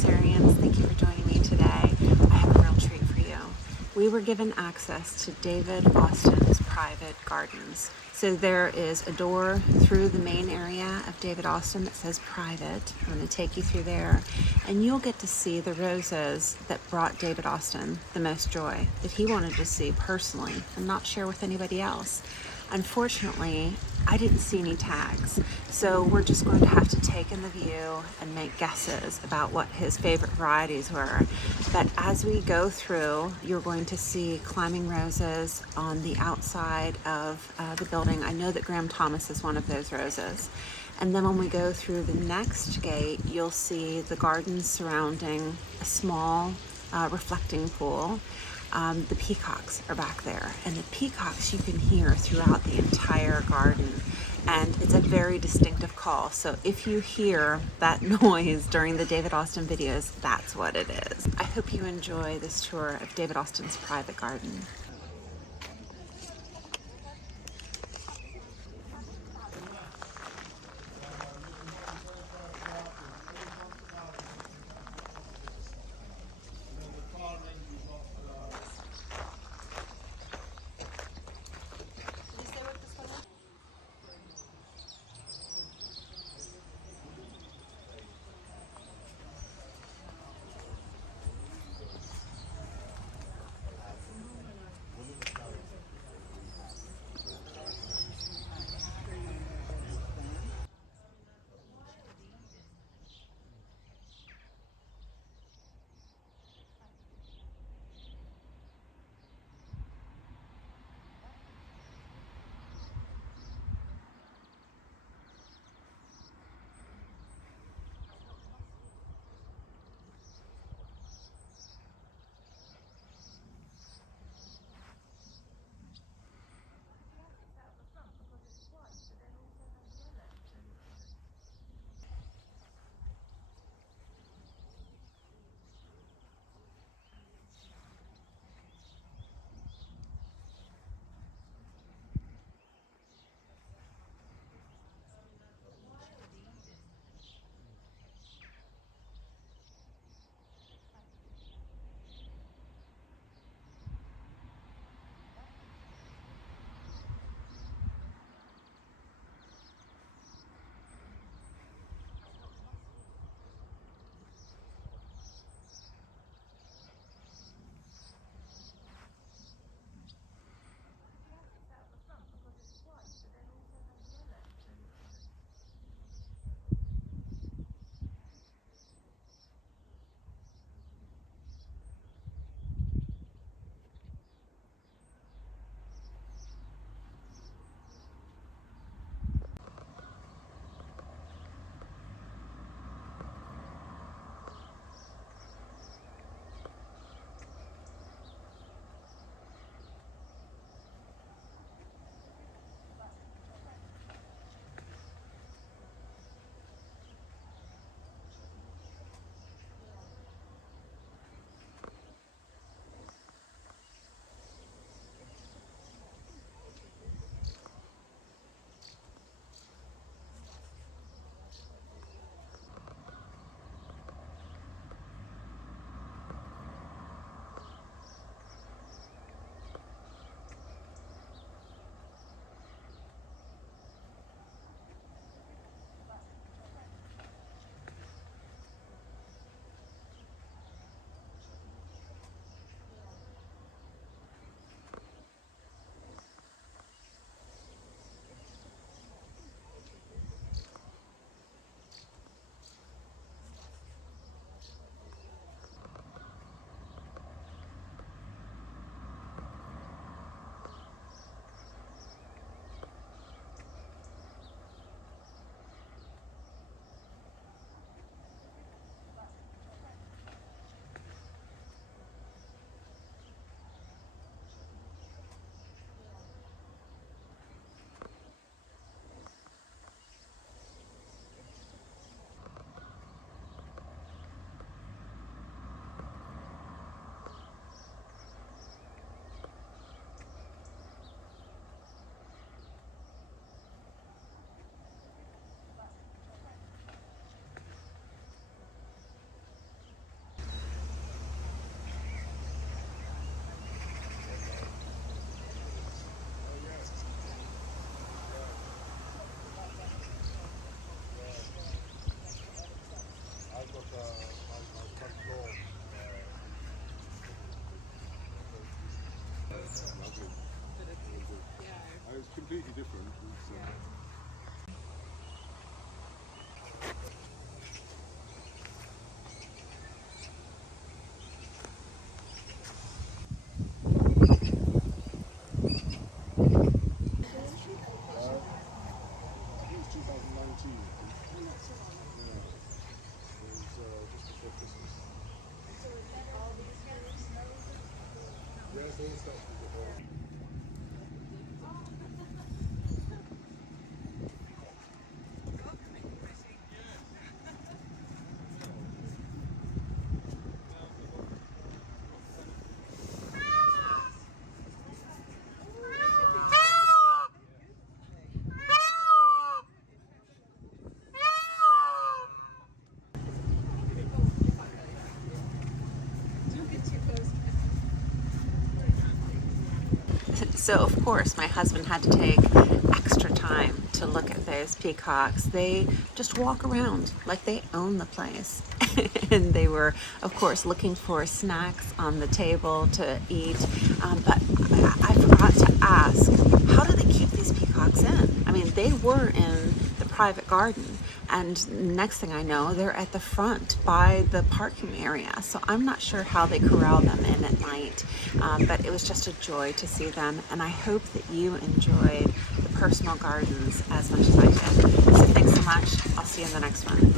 Rosarians, thank you for joining me today. I have a real treat for you. We were given access to David Austin's private gardens. So there is a door through the main area of David Austin that says private. I'm going to take you through there, and you'll get to see the roses that brought David Austin the most joy, that he wanted to see personally and not share with anybody else. Unfortunately, I didn't see any tags, so we're just going to have to take in the view and make guesses about what his favorite varieties were. But as we go through, you're going to see climbing roses on the outside of the building. I know that Graham Thomas is one of those roses. And then when we go through the next gate, you'll see the gardens surrounding a small reflecting pool. The peacocks are back there, and the peacocks you can hear throughout the entire garden, and it's a very distinctive call. So if you hear that noise during the David Austin videos, that's what it is. I hope you enjoy this tour of David Austin's private garden. So of course my husband had to take extra time to look at those peacocks. They just walk around like they own the place. And they were of course looking for snacks on the table to eat. But I forgot to ask, how do they keep these peacocks in? I mean, they were in the private garden, and next thing I know, they're at the front by the parking area. So I'm not sure how they corral them in at night, but it was just a joy to see them. And I hope that you enjoyed the personal gardens as much as I did. So thanks so much. I'll see you in the next one.